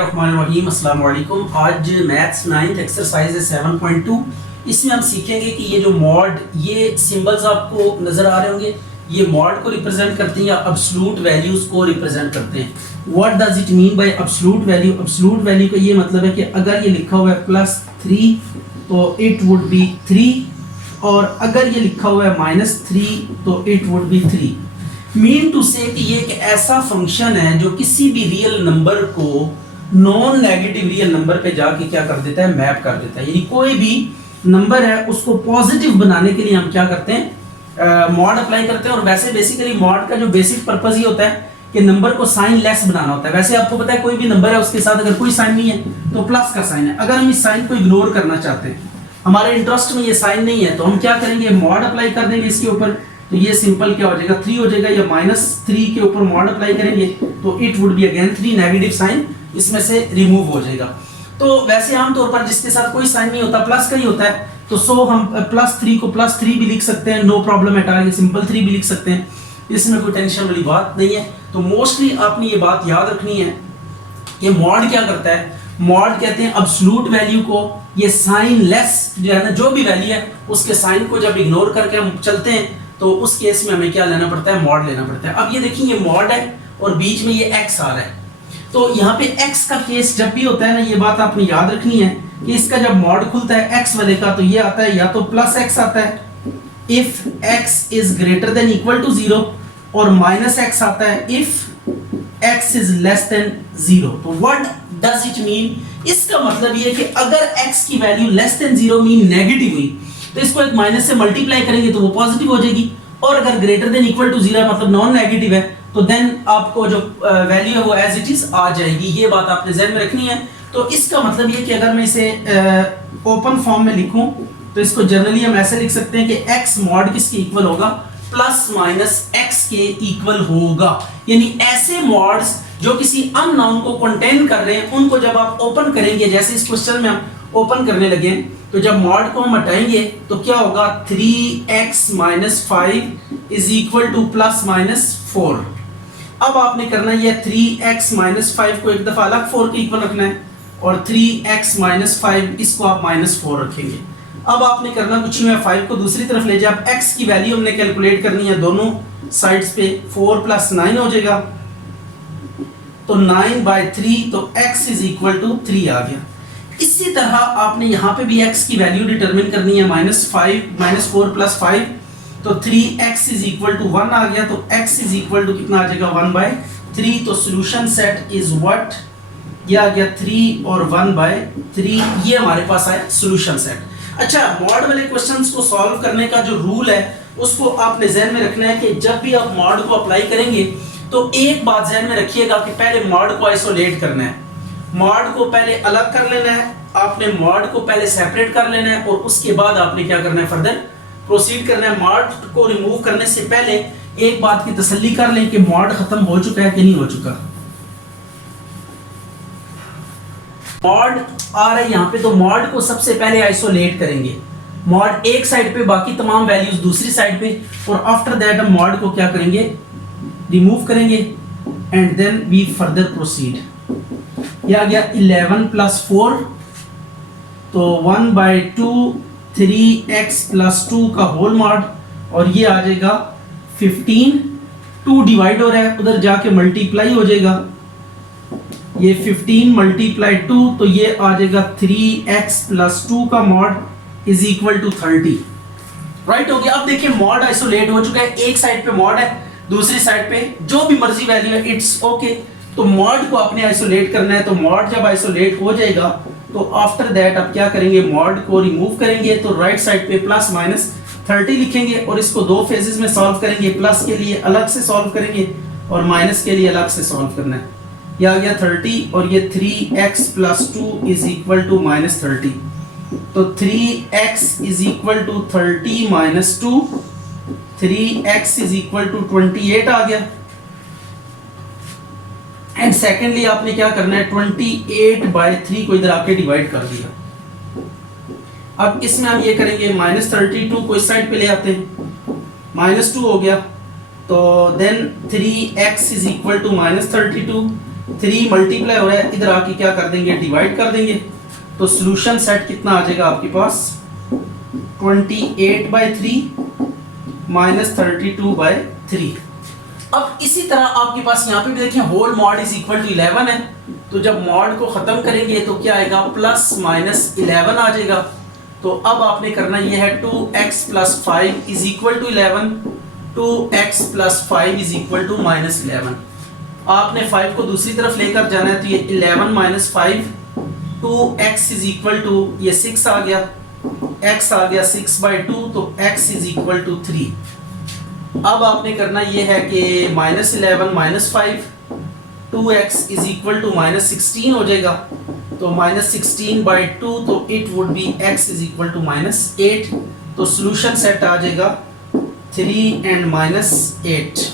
बिस्मिल्लाहिर्रहमानिर्रहीम अस्सलाम वालेकुम। आज मैथ्स 9th एक्सरसाइज है 7.2। इसमें हम सीखेंगे कि ये जो मॉड, ये सिंबल्स आपको नज़र आ रहे होंगे, ये मॉड को रिप्रेजेंट करते हैं या अब्सोल्यूट वैल्यूज़ को रिप्रेजेंट करते हैं। What does it mean by absolute value? Absolute value का ये मतलब है कि अगर ये लिखा हुआ है +3 तो इट वुड बी 3, और अगर ये लिखा हुआ है -3 तो it would be 3। Mean to say कि ये एक ऐसा फंक्शन है जो किसी भी रियल नंबर को नॉन नेगेटिव रियल नंबर पे जाके क्या कर देता है, मैप कर देता है। यानी कोई भी नंबर है उसको पॉजिटिव बनाने के लिए हम क्या करते हैं, मॉड अप्लाई करते हैं। और वैसे बेसिकली मॉड का जो बेसिक पर्पस ही होता है कि नंबर को साइन लेस बनाना होता है। वैसे आपको पता है कोई भी नंबर है उसके साथ अगर कोई साइन नहीं है तो प्लस का साइन है। अगर हम इस साइन को इग्नोर करना चाहते हैं, हमारे इंटरेस्ट में ये साइन नहीं है, तो हम क्या करेंगे, मॉड अप्लाई कर देंगे इसके ऊपर। तो ये सिंपल क्या हो जाएगा, 3 हो जाएगा। या -3 के ऊपर मॉड अप्लाई करेंगे तो it would be again 3, negative sign इसमें से रिमूव हो जाएगा। तो वैसे आमतौर पर जिसके साथ कोई साइन नहीं होता, प्लस का ही होता है, तो सो हम +3 को +3 भी लिख सकते हैं, no problem at all. Simple 3 भी लिख सकते हैं, इसमें कोई टेंशन वाली बात नहीं है। तो मोस्टली आपने ये बात याद रखनी है कि मॉड क्या करता है। मॉड कहते हैं अब्सोल्यूट वैल्यू को, ये साइन लेस जो है ना, जो भी वैल्यू है उसके साइन को जब इग्नोर करके हम चलते हैं तो उस केस में हमें क्या लेना पड़ता है, मॉड लेना पड़ता है। अब ये देखिए, ये मॉड है और बीच में ये x आ रहा है। तो यहाँ पे x का केस जब भी होता है ना, ये बात आपने याद रखनी है कि इसका जब मॉड खुलता है x वाले का, तो ये आता है या तो +x आता है if x is greater than equal to 0, और -x आता है if x is less than 0। तो व्हाट डज इट मीन? इसका मतलब ये है कि अगर x की value less than 0 mean negative हुई तो इसको एक माइनस से मल्टीप्लाई करेंगे तो वो पॉजिटिव हो जाएगी, और अगर ग्रेटर देन इक्वल टू 0 मतलब नॉन नेगेटिव है तो देन आपको जो वैल्यू है वो एज इट इज आ जाएगी। ये बात आपने ज़हन में रखनी है। तो इसका मतलब ये कि अगर मैं इसे ओपन फॉर्म में लिखूं तो इसको जनरली हम ऐसे लिख सकते हैं कि x मॉड किसके इक्वल होगा, +-x के इक्वल होगा। यानी ऐसे मॉड्स जो किसी अननोन को कंटेन कर रहे हैं, उनको जब आप ओपन करेंगे, जैसे इस क्वेश्चन में हम ओपन करने लगे, तो जब मॉड को हम हटाएंगे तो क्या होगा, 3x - 5 इज इक्वल टू +-4। अब आपने करना है 3x - 5 को एक दफा अलग 4 के इक्वल रखना है, और 3x - 5 इसको आप -4 रखेंगे। अब आपने करना कुछ नहीं है, 5 को दूसरी तरफ ले जाए। अब x की वैल्यू हमने कैलकुलेट करनी है दोनों साइड्स पे, 4 + 9 हो जाएगा, तो 9/3, तो x इज इक्वल टू 3 आ गया। इसी तरह आपने यहाँ पे भी x की वैल्यू डिटरमिन करनी है, -4 + 5, तो 3x इज इक्वल टू 1 आ गया। तो x इज इक्वल टू कितना आ जाएगा, 1/3। तो सोल्यूशन सेट इज व्हाट, ये आ गया 3 और 1/3, ये हमारे पास आया सोल्यूशन सेट। अच्छा, मॉड वाले क्वेश्चंस को सॉल्व करने का जो रूल है उसको आपने ज़हन में रखना है कि जब भी आप मॉड को अप्लाई करेंगे तो एक बात ज़हन में रखिएगा कि पहले मॉड को आइसोलेट करना है, मॉड को पहले अलग कर लेना है, आपने मॉड को पहले सेपरेट कर लेना है, और उसके बाद आपने क्या करना है, फर्दर प्रोसीड करना है। मॉड को रिमूव करने से पहले एक बात की तसल्ली कर लें कि मॉड खत्म हो चुका है कि नहीं हो चुका। मॉड आ रहा है यहाँ पे, तो मॉड को सबसे पहले आइसोलेट करेंगे, मॉड एक साइड पे, बाकी तमाम वैल्यूज दूसरी साइड पे, और आफ्टर दैट हम मॉड को क्या करेंगे, रिमूव करेंगे, and then we further proceed. ये आ गया 11 + 4, तो 1/2 3x + 2 का होल मॉड, और ये आ जाएगा 15, 2 डिवाइड हो रहा है, उधर जाके मल्टीप्लाई हो जाएगा, ये 15 × 2, तो ये आ जाएगा 3x + 2 का mod is equal to 30। Right हो गया। अब देखिए मॉड आइसोलेट हो चुका है, एक साइड पे मॉड है, दूसरी साइड पे जो भी मर्जी वैल्यू है, इट्स ओके। तो मॉड को आपने आइसोलेट करना है, तो मॉड जब आइसोलेट हो जाएगा तो आफ्टर दैट आप क्या करेंगे, मॉड को रिमूव करेंगे, तो राइट साइड पे +-30 लिखेंगे, और इसको दो फेजेस में सॉल्व करेंगे, प्लस के लिए अलग से सॉल्व करेंगे और माइनस के लिए अलग से सॉल्व करना है। ये आ गया 30, और ये 3x + 2 इज इक्वल टू -30, तो 3x is equal to 30 - 2, 3x is equal to 28 आ गया। एंड सेकेंडली आपने क्या करना है, 28/3 को इधर आके डिवाइड कर दिया। अब इसमें हम ये करेंगे, -32 को इस साइड पे ले आते हैं, -2 हो गया, तो then 3x is equal to -32, 3 multiply हो रहा है, इधर आके क्या कर देंगे, डिवाइड कर देंगे। तो सॉल्यूशन सेट कितना आ जाएगा आपके पास, 28/3 माइनस 32/3। अब इसी तरह आपके पास यहाँ पे भी देखें whole mod is equal to 11 है, तो जब मॉड को खत्म करेंगे तो क्या आएगा, प्लस माइनस 11 आ जाएगा। तो अब आपने करना ये है 2x + 5 is equal to 11, 2x + 5 is equal to -11। आपने 5 को दूसरी तरफ लेकर जाना है, तो ये 11 - 5, 2x इज इक्वल टू ये 6 आ गया, x आ गया 6/2, तो x इज इक्वल टू 3। अब आपने करना ये है कि -11 - 5, 2x इज इक्वल टू -16 हो जाएगा, तो -16/2, तो it would be x is equal to -8। तो सॉल्यूशन सेट आ जाएगा 3 and -8।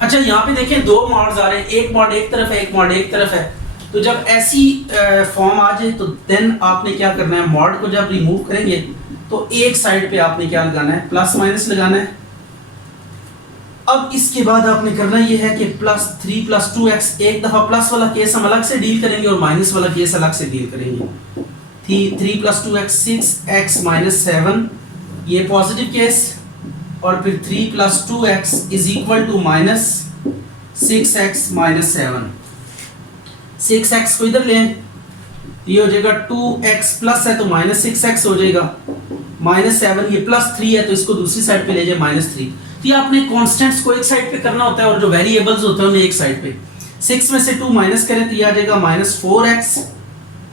अच्छा यहाँ पे देखें दो मॉड्स आ रहे हैं, एक मॉड एक तरफ है, एक मॉड एक तरफ है। तो जब ऐसी फॉर्म आ जाए तो देन आपने क्या करना है, मॉड को जब रिमूव करेंगे तो एक साइड पे आपने क्या लगाना है, प्लस माइनस लगाना है। अब इसके बाद आपने करना ये है कि +3 + 2x, एक दफा प्लस वाला केस हम अलग से डील करेंगे और माइनस वाला केस अलग से डील करेंगे। 3 + 2x 6x - 7, ये पॉजिटिव केस, और फिर 3 + 2x is equal to -6x - 7। 6x को इधर ले, ये हो जाएगा 2x प्लस है तो -6x हो जाएगा, -7 ये +3 है तो इसको दूसरी साइड पे ले जाए -3। तो ये आपने कांस्टेंट्स को एक साइड पे करना होता है और जो वेरिएबल्स होते हैं उन्हें एक साइड पे। 6 में से 2 माइनस करें तो ये आ जाएगा -4x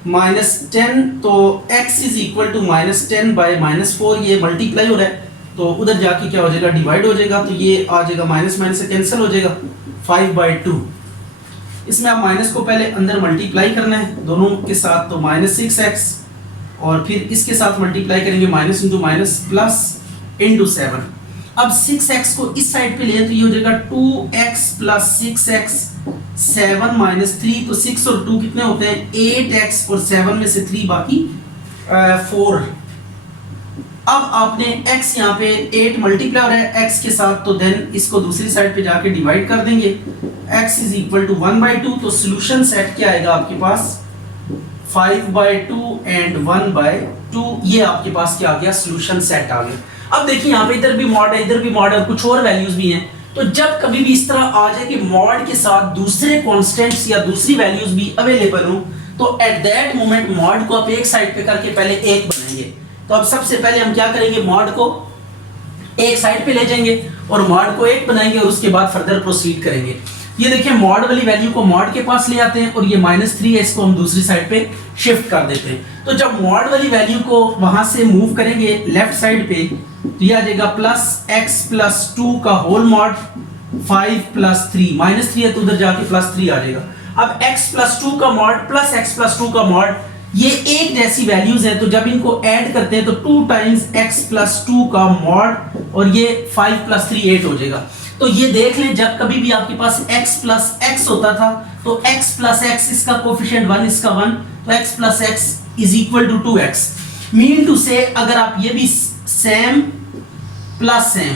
-10, तो x इज इक्वल टू -10/-4, ये मल्टीप्लाई हो रहा है तो उधर जाके क्या हो जाएगा, डिवाइड हो जाएगा, तो ये आ जाएगा माइनस माइनस से कैंसिल हो जाएगा, 5/2। इसमें आप माइनस को पहले अंदर मल्टीप्लाई करना है दोनों के साथ, तो -6x, और फिर इसके साथ मल्टीप्लाई करेंगे minus into minus plus into 7। अब 6x को इस साइड पे ले तो ये हो जाएगा 2x + 6x, 7 - 3, तो 6 और 2 कितने होते हैं, 8x, और 7 में से 3 बाकी 4। अब आपने x यहाँ पे 8 मल्टीप्लाई हो रहा है x के साथ, तो देन इसको दूसरी साइड पे जाके डिवाइड कर देंगे, x इज इक्वल टू 1/2। तो सॉल्यूशन सेट क्या आएगा आपके पास, 5/2 and 1/2, ये आपके पास क्या आ गया, सॉल्यूशन सेट आ गया। अब देखिए यहाँ पे इधर भी मॉड है, इधर भी मॉड है, कुछ और वैल्यूज भी हैं। तो जब कभी भी इस तरह आ जाए कि मॉड के साथ दूसरे कांस्टेंट्स या दूसरी वैल्यूज भी अवेलेबल हो, तो एट दैट मोमेंट मॉड को आप एक साइड पे करके पहले एक बनाएंगे। तो अब सबसे पहले हम क्या करेंगे, मॉड को एक साइड पे ले जाएंगे और मॉड को एक बनाएंगे और उसके बाद फर्दर प्रोसीड करेंगे। ये देखिए मॉड वाली वैल्यू को मॉड के पास ले आते हैं और ये -3 है, इसको हम दूसरी साइड पे शिफ्ट कर देते हैं। तो जब मॉड वाली वैल्यू को वहां से मूव करेंगे लेफ्ट साइड पे, तो ये आ जाएगा +x + 2 का होल मॉड, 5 + 3, -3 है तो उधर जाके +3 आ जाएगा। अब x + 2 का मॉड प्लस x + 2 का मॉड, ये एक जैसी वैल्यूज हैं, तो जब इनको ऐड करते हैं तो 2 टाइम्स x + 2 का मॉड, और ये 5 + 3 8 हो जाएगा। तो ये देख लें जब कभी भी आपके पास x + x होता था तो x + x, इसका कोफिशिएंट 1, इसका 1, तो x + x is equal to 2x। Mean to say अगर आप ये भी सेम प्लस सेम,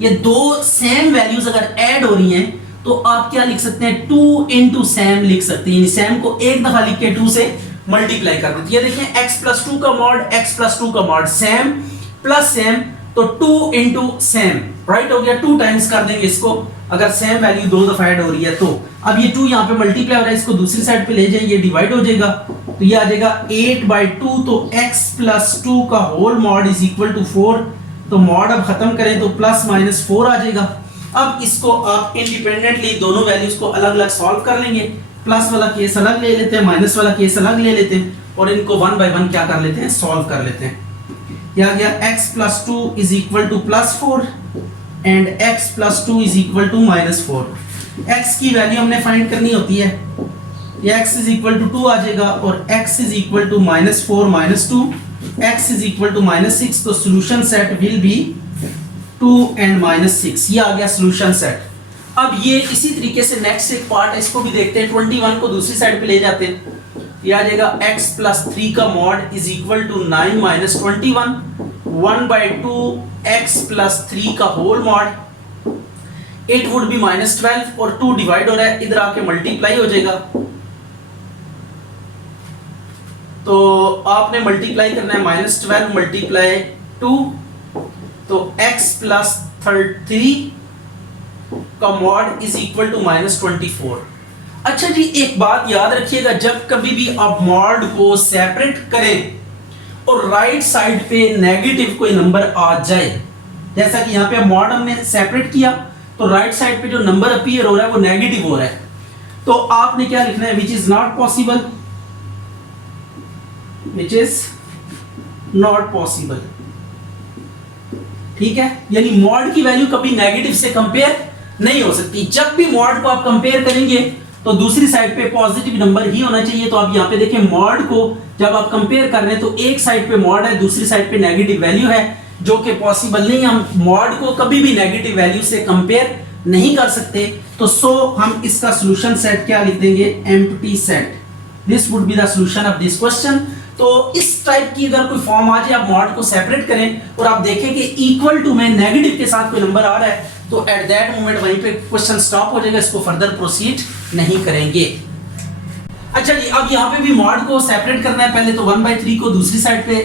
ये दो सेम वैल्यूज अगर ऐड हो रही हैं तो आप क्या लिख सकते हैं, 2 × सेम लिख सकते हैं, यानी सेम को एक दफा लिख के 2 से मल्टीप्लाई कर देते। ये देखें x + 2 का मॉड, x + 2 का मॉड, सेम प्लस सेम, तो 2 × सेम, राइट हो गया, 2 टाइम्स कर देंगे इसको, अगर सेम वैल्यू दो दफा ऐड हो रही है तो। अब ये 2 यहाँ पे मल्टीप्लाई हो रहा है, इसको दूसरी साइड पे ले जाए, ये डिवाइड हो जाएगा, तो ये आ जाएगा 8/2, तो x + 2 का whole mod is equal to 4। तो मॉड अब खत्म करें तो +-4 आ जाएगा। अब इसको आप इंडिपेंडेंटली दोनों वैल्यूज को अलग अलग सॉल्व कर लेंगे, प्लस वाला केस अलग ले लेते हैं, माइनस वाला केस अलग ले लेते हैं, और इनको 1 बाय 1 क्या कर लेते हैं, सॉल्व कर लेते हैं। यह आ गया x + 2 is equal to +4 and x + 2 is equal to -4। x की वैल्यू हमने फाइंड करनी होती है, ये x इज इक्वल टू 2 आ जाएगा, और x is equal to -4 - 2, x is equal to -6, तो solution set will be 2 and -6। ये आ गया सॉल्यूशन सेट। अब ये इसी तरीके से नेक्स्ट एक पार्ट है, इसको भी देखते हैं। 21 को दूसरी साइड पे ले जाते हैं, ये आ जाएगा x + 3 का mod is equal to 9 - 21, 1/2 x + 3 का whole mod, it would be -12 और 2 डिवाइड हो रहा है, इधर आके मल्टीप्लाई हो जाएगा। तो आपने मल्टीप्लाई करना है -12 मल्टीप्लाई 2, तो x प्लस 3 का मॉड इज इक्वल टू -24। अच्छा जी, एक बात याद रखिएगा, जब कभी भी आप मॉड को सेपरेट करें और राइट साइड पे नेगेटिव कोई नंबर आ जाए, जैसा कि यहाँ पे मॉड हमने सेपरेट किया तो राइट साइड पे जो नंबर अपीयर हो रहा है वो नेगेटिव हो रहा है, तो आपने क्या लिखना है, which is not possible, which is not possible. ठीक है, यानी मॉड की वैल्यू कभी नेगेटिव से कंपेयर नहीं हो सकती। जब भी मॉड को आप कंपेयर करेंगे तो दूसरी साइड पे पॉजिटिव नंबर ही होना चाहिए। तो आप यहाँ पे देखें, मॉड को जब आप कंपेयर कर रहे हैं तो एक साइड पे मॉड है, दूसरी साइड पे नेगेटिव वैल्यू है, जो कि पॉसिबल नहीं। हम मॉड को कभी भी नेगेटिव वैल्यू से कंपेयर नहीं कर सकते। तो हम इसका सॉल्यूशन सेट क्या लिख देंगे, empty set. This would be the solution of this question. तो इस टाइप की अगर कोई फॉर्म आ जाए, आप मॉड को सेपरेट करें और आप देखें कि इक्वल टू में नेगेटिव के साथ कोई नंबर आ रहा है, तो एट दैट मोमेंट वहीं पे क्वेश्चन स्टॉप हो जाएगा, इसको फर्दर प्रोसीड नहीं करेंगे। अच्छा जी, अब यहाँ पे भी मॉड को सेपरेट करना है। पहले तो 1/3 को दूसरी साइड पे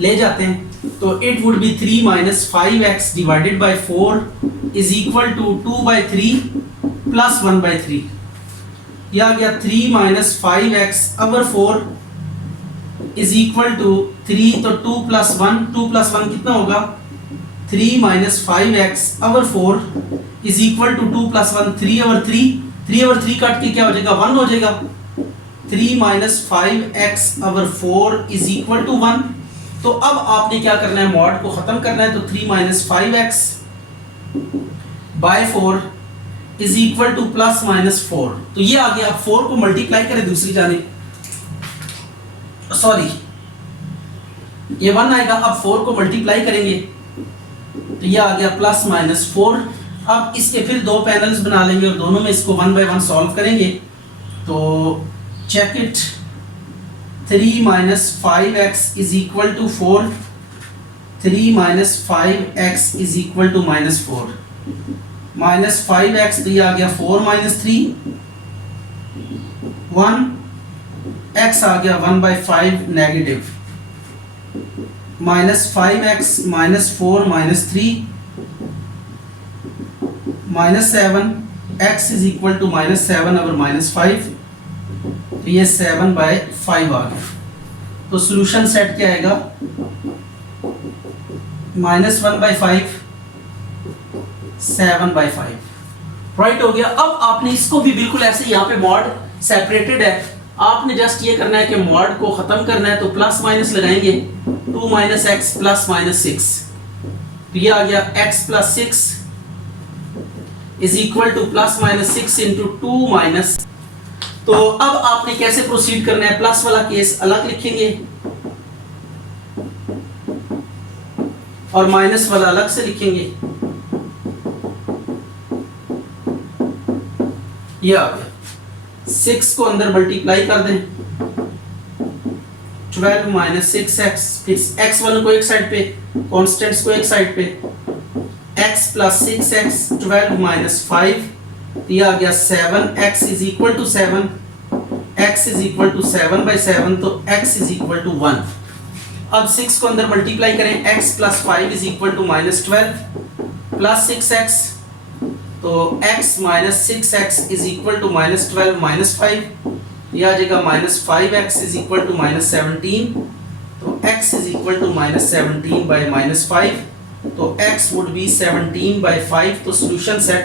ले जाते हैं, तो it would be 3 - 5x divided by 4 is equal to 2/3 plus 1/3। यह आ गया 3 - 5x our 4 is equal to 3, तो 2 + 1 कितना होगा, 3 - 5x our 4 is equal to 2 + 1 3/3 काट के क्या हो जाएगा, 1 हो जाएगा। 3 - 5x our 4 is equal to 1। तो अब आपने क्या करना है, मॉड को खत्म करना है। तो 3 - 5x bye 4 is equal to +-4। तो ये आ गया। 4 को मल्टीप्लाई करें दूसरी जाने, सॉरी ये 1 आएगा। अब 4 को मल्टीप्लाई करेंगे तो ये आ गया +-4। अब इसके फिर दो पैनल्स बना लेंगे और दोनों में इसको 1 by 1 सॉल्व करेंगे। तो check it, 3 - 5x is equal to 4, 3 - 5x is equal to -4, -5x तो ये आ गया 4 - 3, 1 x आ गया 1/5 negative, -5x -4 -3 -7 x is equal to -7 over -5, तो ये 7/5 आ गया। तो सॉल्यूशन सेट क्या आएगा, -1/5 7/5, राइट हो गया। अब आपने इसको भी बिल्कुल ऐसे, यहाँ पे मॉड सेपरेटेड है, आपने जस्ट ये करना है कि मॉड को खत्म करना है। तो प्लस माइनस लगाएंगे, 2 - x + -6, तो ये आ गया x + 6 is equal to +-6 into 2 तो अब आपने कैसे प्रोसीड करना है, प्लस वाला केस अलग लिखेंगे और माइनस वाला अलग से लिखेंगे। ये आ गया। 6 को अंदर मल्टीप्लाई कर दें, 12 - 6x, फिर x1 को एक साइड पे, कॉन्स्टेंट्स को एक साइड पे, x + 6x 12 - 5, ये आ गया 7x is equal to 7, x is equal to 7/7, तो x इज इक्वल टू 1। अब 6 को अंदर मल्टीप्लाई करें, x + 5 is equal to -12 plus 6x, तो x - 6x is equal to -12 - 5, यह आ जाएगा -5x इज इक्वल टू -17, तो x इज इक्वल टू -17/-5, तो x वुड बी 17/5। तो solution set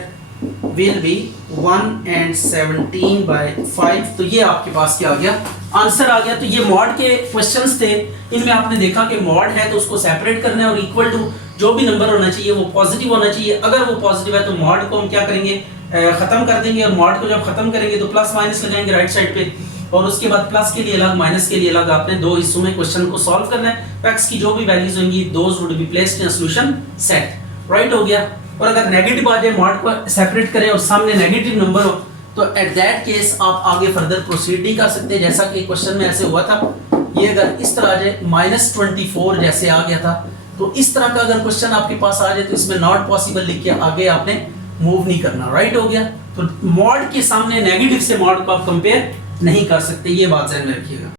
will B 1 and 17/5। तो ये आपके पास क्या आ गया, आंसर आ गया। तो ये मॉड के क्वेश्चंस थे, इनमें आपने देखा कि मॉड है तो उसको सेपरेट करना है और इक्वल टू जो भी नंबर होना चाहिए वो पॉजिटिव होना चाहिए। अगर वो पॉजिटिव है तो मॉड को हम क्या करेंगे, खत्म कर देंगे, और मॉड को जब खत्म करेंगे तो प्लस माइनस लगाएंगे राइट साइड पे, और उसके बाद प्लस के लिए अलग माइनस के लिए अलग आपने दो हिस्सों में क्वेश्चन को सॉल्व करना है। तो x की जो भी वैल्यूज होंगी those would be placed in solution set, right हो गया। और अगर नेगेटिव आ जाए, मॉड को सेपरेट करें और सामने नेगेटिव नंबर हो, तो एट दैट केस आप आगे फर्दर प्रोसीड नहीं कर सकते। जैसा कि क्वेश्चन में ऐसे हुआ था, ये अगर इस तरह आ जाए -24 जैसे आ गया था, तो इस तरह का अगर क्वेश्चन आपके पास आ जाए तो इसमें नॉट पॉसिबल लिख के आगे आपने मूव नहीं करना। राइट हो गया। तो मॉड के सामने नेगेटिव से मॉड को आप कंपेयर नहीं कर सकते, ये बात ध्यान में रखिएगा।